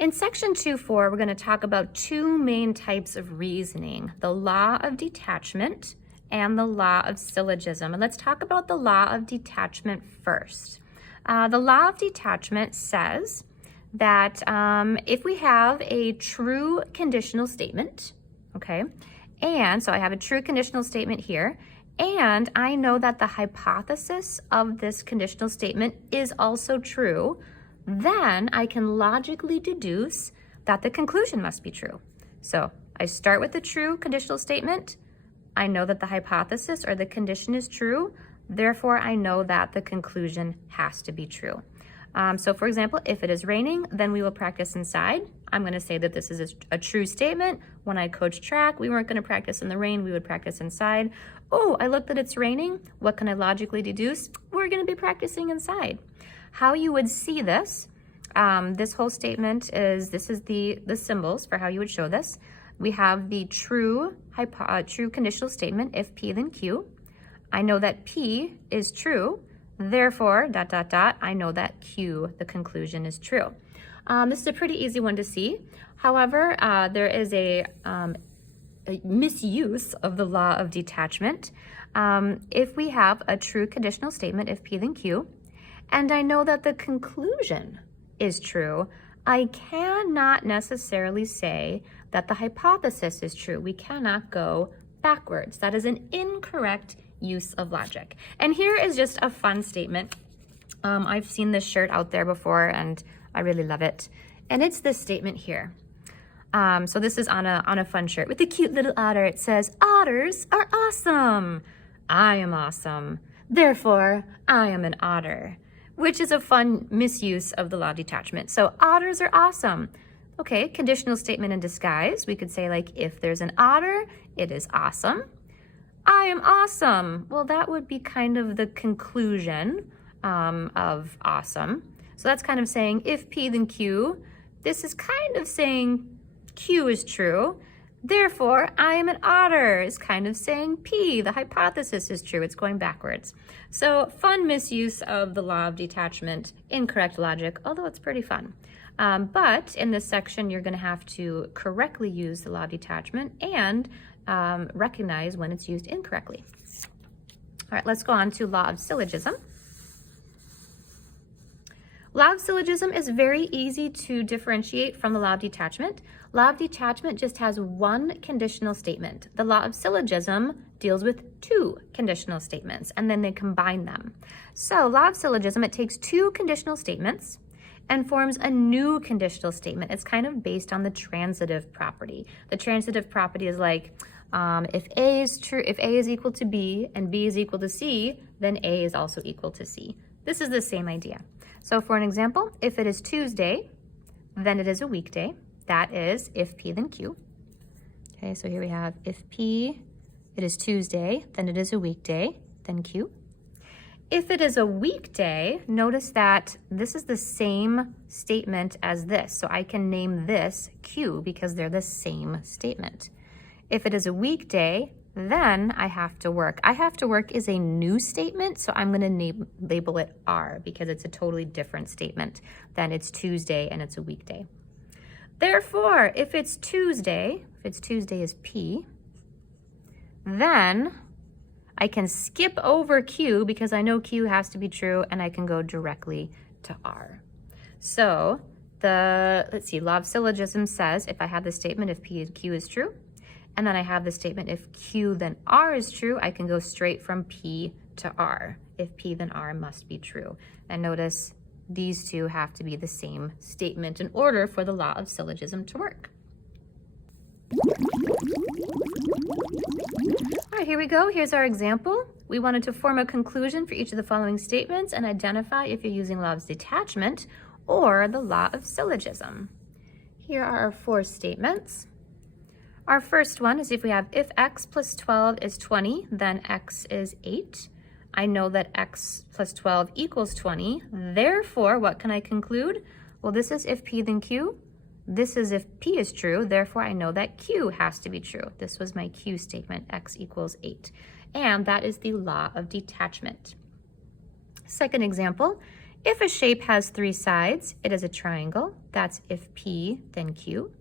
In section 2.4, we're going to talk about two main types of reasoning, the law of detachment and the law of syllogism. And let's talk about the law of detachment first. The law of detachment says that if we have a true conditional statement, okay, and so I have a true conditional statement here, and I know that the hypothesis of this conditional statement is also true, then I can logically deduce that the conclusion must be true. So I start with the true conditional statement. I know that the hypothesis or the condition is true. Therefore, I know that the conclusion has to be true. So for example, if it is raining, then we will practice inside. I'm going to say that this is a true statement. When I coached track, we weren't going to practice in the rain. We would practice inside. Oh, I looked that it's raining. What can I logically deduce? We're going to be practicing inside. How you would see this, this whole statement is, this is the symbols for how you would show this. We have the true conditional statement, if P then Q. I know that P is true, therefore, ... I know that Q, the conclusion, is true. This is a pretty easy one to see. However, there is a misuse of the law of detachment. If we have a true conditional statement, if P then Q, and I know that the conclusion is true, I cannot necessarily say that the hypothesis is true. We cannot go backwards. That is an incorrect use of logic. And here is just a fun statement. I've seen this shirt out there before and I really love it. And it's this statement here. So this is on a fun shirt with a cute little otter. It says, "Otters are awesome. I am awesome. Therefore, I am an otter," which is a fun misuse of the law of detachment. So otters are awesome. Okay, conditional statement in disguise. We could say like, if there's an otter, it is awesome. I am awesome. Well, that would be kind of the conclusion of awesome. So that's kind of saying if P then Q, this is kind of saying Q is true. Therefore, I am an otter is kind of saying P, the hypothesis is true. It's going backwards. So fun misuse of the law of detachment, incorrect logic, although it's pretty fun. But in this section, you're going to have to correctly use the law of detachment and recognize when it's used incorrectly. All right, let's go on to law of syllogism. Law of syllogism is very easy to differentiate from the law of detachment. Law of detachment just has one conditional statement. The law of syllogism deals with two conditional statements, and then they combine them. So law of syllogism, it takes two conditional statements and forms a new conditional statement. It's kind of based on the transitive property. The transitive property is like, if A is true, if A is equal to B and B is equal to C, then A is also equal to C. This is the same idea. So for an example, if it is Tuesday, then it is a weekday. That is if P then Q. Okay, so here we have if P, it is Tuesday, then it is a weekday, then Q. If it is a weekday, notice that this is the same statement as this. So I can name this Q because they're the same statement. If it is a weekday, then I have to work. I have to work is a new statement, so I'm going to label it R because it's a totally different statement than it's Tuesday and it's a weekday. Therefore, if it's Tuesday is P, then I can skip over Q because I know Q has to be true and I can go directly to R. So let's see, law of syllogism says if I have the statement if P and Q is true, and then I have the statement if Q then R is true, I can go straight from P to R. If P then R must be true. And notice these two have to be the same statement in order for the law of syllogism to work. All right, here we go. Here's our example. We wanted to form a conclusion for each of the following statements and identify if you're using law of detachment or the law of syllogism. Here are our four statements. Our first one is if we have if x plus 12 is 20, then x is 8. I know that x plus 12 equals 20. Therefore, what can I conclude? Well, this is if P then Q. This is if P is true. Therefore, I know that Q has to be true. This was my Q statement, x equals 8. And that is the law of detachment. Second example, If a shape has 3 sides, it is a triangle. That's if P, then Q.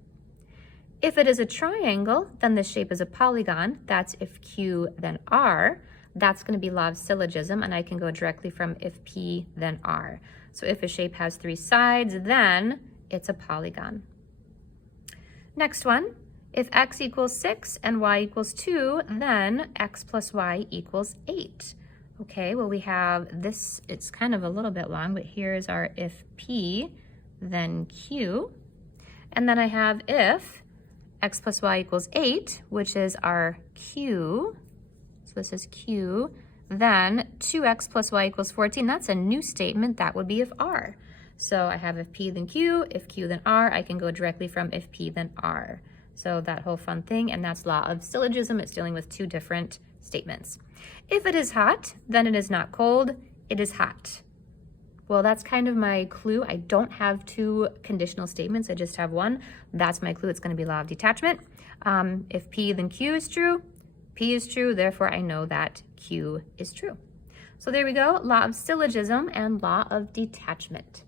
If it is a triangle, then the shape is a polygon. That's if Q, then R. That's going to be law of syllogism, and I can go directly from if P, then R. So if a shape has 3 sides, then it's a polygon. Next one, if x equals 6 and y equals 2, then x plus y equals 8. Okay, well we have this, it's kind of a little bit long, but here's our if P, then Q. And then I have if x plus y equals 8, which is our Q. So this is Q. Then 2x plus y equals 14. That's a new statement. That would be if R. So I have if P, then Q. If Q, then R. I can go directly from if P, then R. So that whole fun thing, and that's law of syllogism. It's dealing with 2 different statements. If it is hot, then it is not cold. It is hot. Well, that's kind of my clue. I don't have 2 conditional statements. I just have 1. That's my clue. It's going to be law of detachment. If P, then Q is true. P is true. Therefore, I know that Q is true. So there we go. Law of syllogism and law of detachment.